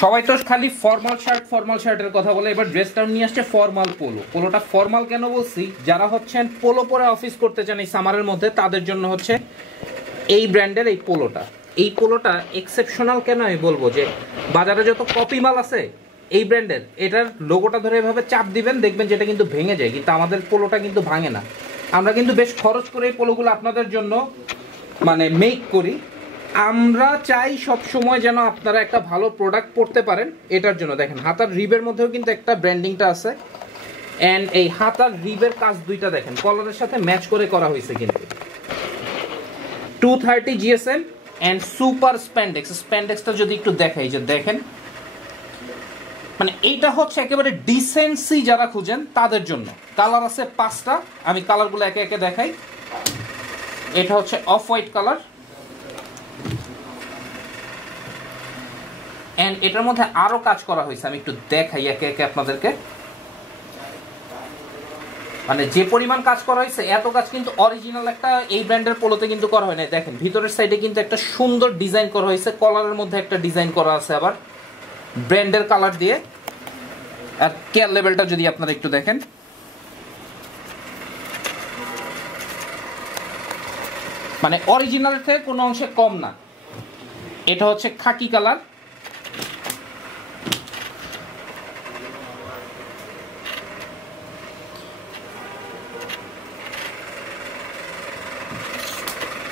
সবাই তো খালি ফর্মাল শার্টের কথা বলে, এবার ড্রেসটাও নিয়ে আসছে ফর্মাল পোলো। পোলোটা ফর্মাল কেন বলছি, যারা হচ্ছেন পোলো পরে অফিস করতে চান এই সামারের মধ্যে, তাদের জন্য হচ্ছে এই ব্র্যান্ডের এই পোলোটা। এই পোলোটা এক্সেপশনাল কেন আমি বলবো, যে বাজারে যত কপি মাল আছে এই ব্র্যান্ডের, এটার লোগোটা ধরে এভাবে চাপ দিবেন, দেখবেন যেটা কিন্তু ভেঙে যায়, কিন্তু আমাদের পোলোটা কিন্তু ভাঙে না। আমরা কিন্তু বেশ খরচ করে এই পোলোগুলো আপনাদের জন্য মানে মেক করি। আমরা চাই সব সময় যেন আপনারা একটা ভালো প্রোডাক্ট পড়তে পারেন, এটার জন্য দেখেন হাতার রিবের মধ্যেও কিন্তু একটা ব্র্যান্ডিংটা আছে। অ্যান্ড এই হাতার রিবের কাজ দুইটা দেখেন কলারের সাথে ম্যাচ করে করা হয়েছে কিন্তু। 230 GSM অ্যান্ড সুপার স্প্যান্ডেক্সটা যদি একটু দেখাই, যে দেখেন মানে এইটা হচ্ছে একেবারে ডিসেন্সি যারা খুঁজেন তাদের জন্য। কালার আছে 5টা, আমি কালারগুলো একে একে দেখাই। এটা হচ্ছে অফ হোয়াইট কালার, এন্ড এটার মধ্যে আরো কাজ করা হয়েছে, আমি একটু দেখাই একে একে আপনাদেরকে। মানে যে পরিমাণ কাজ করা হয়েছে, এত কাজ কিন্তু অরিজিনাল একটা এই ব্র্যান্ডের পোলোতে কিন্তু করা হয় না। দেখেন ভিতরের সাইডে কিন্তু একটা সুন্দর ডিজাইন করা হয়েছে, কলারের মধ্যে একটা ডিজাইন করা আছে আবার ব্র্যান্ডের কালার দিয়ে। আর কেয়ার লেভেলটা যদি আপনারা একটু দেখেন, মানে অরিজিনাল থেকে কোনো অংশে কম না। এটা হচ্ছে খাকি কালার,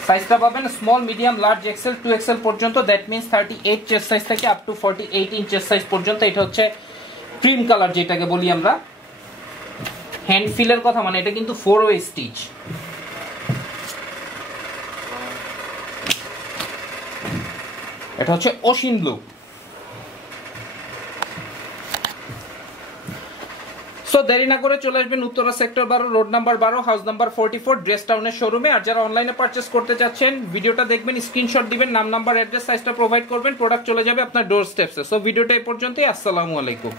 সাইজটা পাবেন small, medium, large, Excel, 2XL পর্যন্ত। দ্যাট মিনস 38 চেস্ট সাইজ থেকে up to 48 inch chest size পর্যন্ত। এটা হচ্ছে ক্রিম কালার যেটাকে বলি আমরা। হ্যান্ড ফিলের কথা, মানে এটা কিন্তু 4-way স্টিচ। এটা হচ্ছে ওশিন ব্লু। সো দেরি না করে চলে আসবেন Uttara sector 12, road number 12, house number 44, dress টাউনের শোরুমে। আর যারা অনলাইনে পারচেস করতে চাচ্ছেন, ভিডিওটা দেখবেন, স্ক্রিনশট দিবেন, নাম, নাম্বার, অ্যাড্রেস, সাইজটা প্রোভাইড করবেন, প্রোডাক্ট চলে যাবে আপনার ডোর স্টেপসে। সো ভিডিওটা এই পর্যন্তই। আসসালামু আলাইকুম।